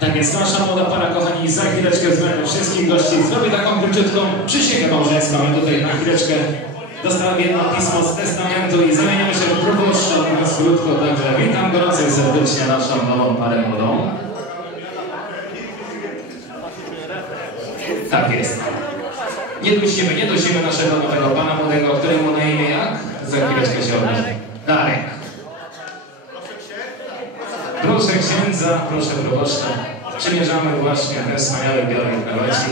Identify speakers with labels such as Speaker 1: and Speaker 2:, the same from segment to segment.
Speaker 1: Tak więc nasza młoda para, kochani, za chwileczkę względem wszystkich gości zrobię taką króciutką przysięgę małżeńską. I tutaj na chwileczkę dostałem jedno pismo z testamentu i zamieniamy się w proboszcza, mówiąc krótko, także witam gorąco i serdecznie naszą nową parę młodą. Tak jest. Nie dusimy naszego nowego pana młodego, któremu na imię jak? Za chwileczkę się odniesie. Darek. Proszę księdza, proszę proboszcza. Przymierzamy właśnie ten wspaniały białej krawacik.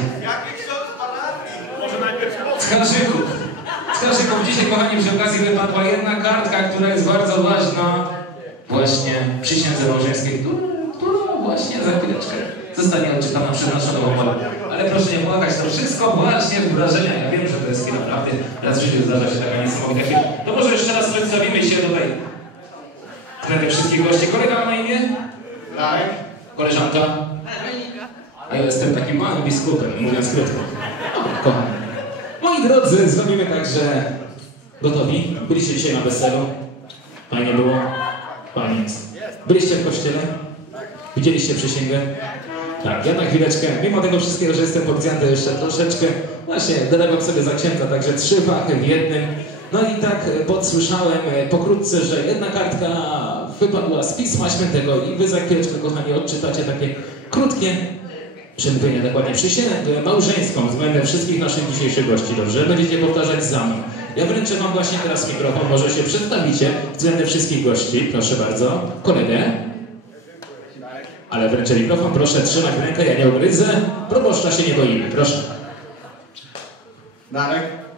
Speaker 1: Z Harzyków. Z Harzyków. Dzisiaj, kochani, przy okazji wypadła jedna kartka, która jest bardzo ważna. Właśnie przysiędze małżeńskiej, którą właśnie za chwileczkę zostanie odczytana przez naszą nową parę. Ale proszę nie płakać, to wszystko właśnie wrażenia. Ja wiem, że to jest chwila prawdy. Raz w życiu zdarza się taka niesamowita chwila. To może jeszcze raz przedstawimy się tutaj. Względem wszystkich gości. Kolega ma na imię?
Speaker 2: Darek.
Speaker 1: Koleżanka? A ja jestem takim małym biskupem, mówiąc krótko. Kochani. Moi drodzy, zrobimy tak, że gotowi? Byliście dzisiaj na weselu? Fajnie było? Fajnie jest. Byliście w kościele? Widzieliście przysięgę? Tak, ja na chwileczkę, mimo tego wszystkiego, że jestem policjantem, jeszcze troszeczkę właśnie dolegam sobie za księdza, także 3 fachy w jednym. No i tak podsłyszałem pokrótce, że jedna kartka wypadła z Pisma Świętego i wy za chwileczkę, kochani, odczytacie takie krótkie przemówienie, dokładnie przysięgę małżeńską względem wszystkich naszych dzisiejszych gości, dobrze? Będziecie powtarzać za mną. Ja wręczę wam właśnie teraz mikrofon, może się przedstawicie względem wszystkich gości, proszę bardzo. Kolegę. Ale wręczę mikrofon, proszę trzymać rękę, ja nie ugryzę. Proboszcza się nie boimy, proszę.
Speaker 2: Darek.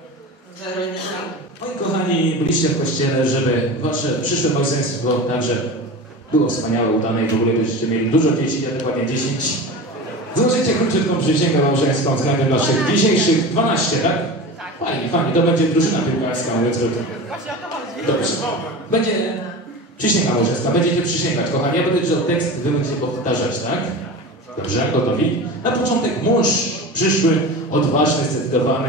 Speaker 1: Moi kochani, byliście w kościele, żeby wasze przyszłe małżeństwo także było wspaniałe, udane i w ogóle byście mieli dużo dzieci, ja dokładnie 10. Złożycie króciutką przysięgę małżeńską względem naszych dzisiejszych 12, tak? Fajnie, fajnie, to będzie drużyna piłkarska, mówiąc krótko. Dobrze. Będzie przysięga małżeńska, będziecie przysięgać, kochani. Ja będę czytał tekst, wy będziecie powtarzać, tak? Dobrze, gotowi? Na początek mąż przyszły, odważny, zdecydowany.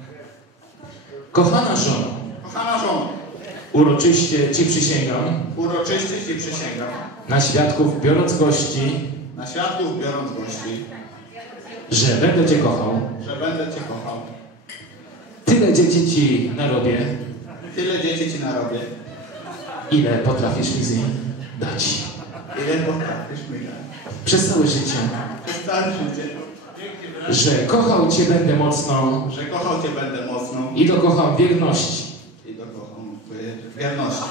Speaker 1: Kochana żono.
Speaker 2: Kochana żono.
Speaker 1: Uroczyście ci przysięgam.
Speaker 2: Uroczyście ci przysięgam.
Speaker 1: Na świadków biorąc gości.
Speaker 2: Na świadków biorąc gości.
Speaker 1: Że będę cię kochał.
Speaker 2: Że będę cię kochał.
Speaker 1: Tyle dzieci ci narobię.
Speaker 2: Tyle dzieci ci narobię.
Speaker 1: Ile potrafisz mi z niej dać.
Speaker 2: Ile potrafisz mi dać.
Speaker 1: Przez całe życie.
Speaker 2: Przez całe życie.
Speaker 1: Że kochał cię będę mocno.
Speaker 2: Że kochał cię będę mocno.
Speaker 1: I dokocham wierności.
Speaker 2: I dokocham wierności.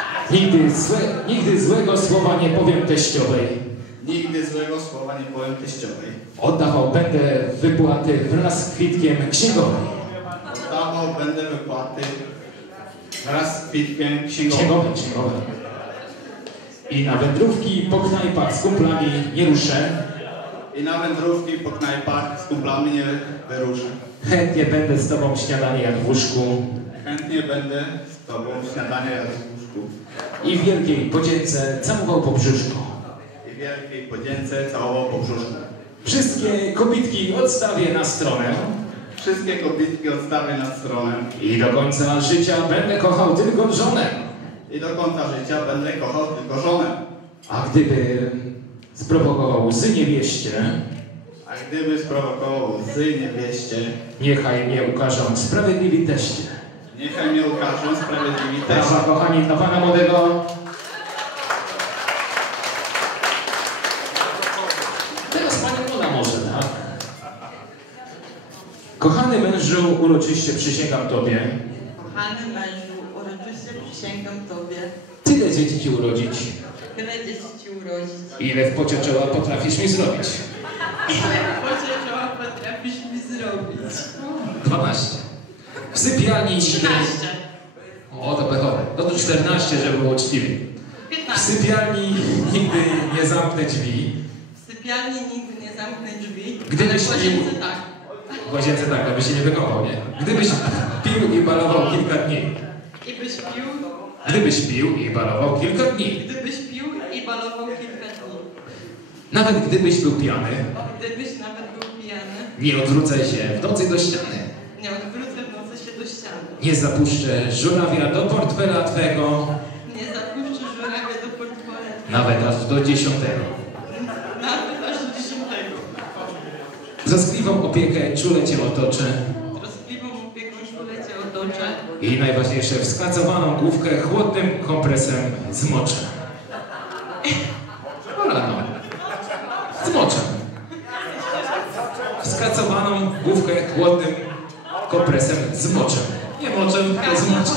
Speaker 1: Nigdy złego słowa nie powiem teściowej.
Speaker 2: Nigdy złego słowa nie powiem teściowej.
Speaker 1: Oddawał będę wypłaty wraz z kwitkiem księgowej.
Speaker 2: Oddawał będę wypłaty wraz z kwitkiem księgowym.
Speaker 1: Księgowej. I na wędrówki po knajpach z kumplami nie ruszę.
Speaker 2: I na wędrówki po knajpach z kumplami nie wyruszę.
Speaker 1: Chętnie będę z tobą śniadanie jak w łóżku.
Speaker 2: Chętnie będę z tobą śniadanie jak w łóżku.
Speaker 1: I w wielkiej podzięce całował po brzuszku.
Speaker 2: I w wielkiej podzięce całował po brzuszku.
Speaker 1: Wszystkie kobitki odstawię na stronę.
Speaker 2: Wszystkie kobitki odstawię na stronę.
Speaker 1: I do końca życia będę kochał tylko żonę.
Speaker 2: I do końca życia będę kochał tylko żonę.
Speaker 1: A gdyby sprowokował łzy niewieście,
Speaker 2: A gdyby sprowokował łzy niewieście,
Speaker 1: niechaj mnie ukażą sprawiedliwi teście.
Speaker 2: niechaj mnie ukażą sprawiedliwi
Speaker 1: Brawa,
Speaker 2: teście.
Speaker 1: kochani, dla pana młodego. Teraz pani młoda może, tak? Kochany mężu, uroczyście przysięgam tobie.
Speaker 3: Kochany mężu, uroczyście przysięgam tobie.
Speaker 1: Tyle dzieci ci urodzić.
Speaker 3: Tyle dzieci ci urodzić.
Speaker 1: Ile w pocie czoła potrafisz mi zrobić?
Speaker 3: Ile pocieszała potrafisz mi zrobić?
Speaker 1: 12. W sypialni...
Speaker 3: 13.
Speaker 1: O, to pechowe. No to 14, żeby było uczciwie. W
Speaker 3: 15.
Speaker 1: sypialni nigdy nie zamknę drzwi.
Speaker 3: W sypialni nigdy nie zamknę drzwi.
Speaker 1: Gdybyś
Speaker 3: ale w
Speaker 1: pił...
Speaker 3: łazience tak.
Speaker 1: W łazience tak, aby się nie wykąpał, nie? Gdybyś pił i balował kilka dni.
Speaker 3: I byś pił.
Speaker 1: Gdybyś pił i balował kilka dni.
Speaker 3: Gdybyś pił i balował kilka dni.
Speaker 1: Nawet gdybyś był pijany,
Speaker 3: Gdybyś nawet był pijany.
Speaker 1: nie odwrócę się w nocy do ściany.
Speaker 3: Nie odwrócę w nocy się do ściany.
Speaker 1: Nie zapuszczę żurawia do portfela twego.
Speaker 3: Nie zapuszczę żurawia do portfela.
Speaker 1: Nawet aż do 10.
Speaker 3: Nawet aż do 10.
Speaker 1: Troskliwą opiekę czule cię otoczę.
Speaker 3: Troskliwą opieką czule cię otoczę.
Speaker 1: I najważniejsze, wskacowaną główkę chłodnym kompresem zmoczę. Kolano. Zmoczę. Wskacowaną główkę chłodnym kompresem zmoczę. Nie moczę, tylko zmoczę.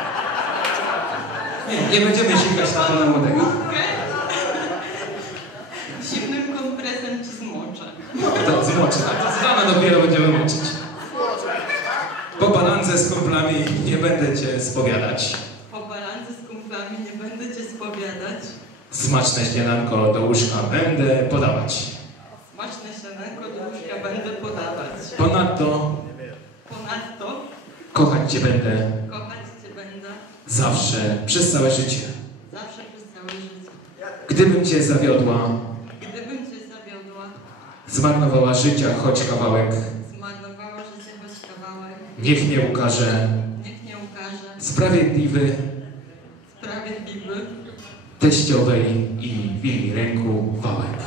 Speaker 1: Nie będziemy sikać na pana młodego.
Speaker 3: Zimnym kompresem ci zmoczę.
Speaker 1: To zmoczę, tak? To z rana dopiero będziemy moczyć. Po balance z kumplami nie będę cię spowiadać.
Speaker 3: Po balance z kumplami nie będę cię spowiadać.
Speaker 1: Smaczne śniadanko do łóżka będę podawać.
Speaker 3: Smaczne śniadanko do łóżka będę podawać.
Speaker 1: Ponadto
Speaker 3: Ponadto
Speaker 1: kochać cię będę
Speaker 3: kochać cię będę
Speaker 1: zawsze, przez całe życie.
Speaker 3: zawsze przez całe życie.
Speaker 1: Gdybym cię zawiodła,
Speaker 3: Gdybym cię zawiodła,
Speaker 1: zmarnowała życia choć kawałek,
Speaker 3: zmarnowała życie choć kawałek,
Speaker 1: niech nie ukaże
Speaker 3: niech nie ukaże
Speaker 1: sprawiedliwy
Speaker 3: sprawiedliwy
Speaker 1: teściowej i willi ręku wałek.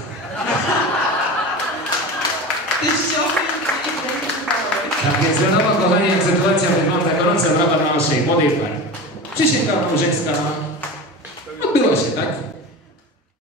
Speaker 3: teściowy i ręki kawałek.
Speaker 1: Tak więc wiadomo, kochani, jak sytuacja wygląda. Gorące brawa dla naszej młodej pani. Przysięga małżeńska odbyła się, tak?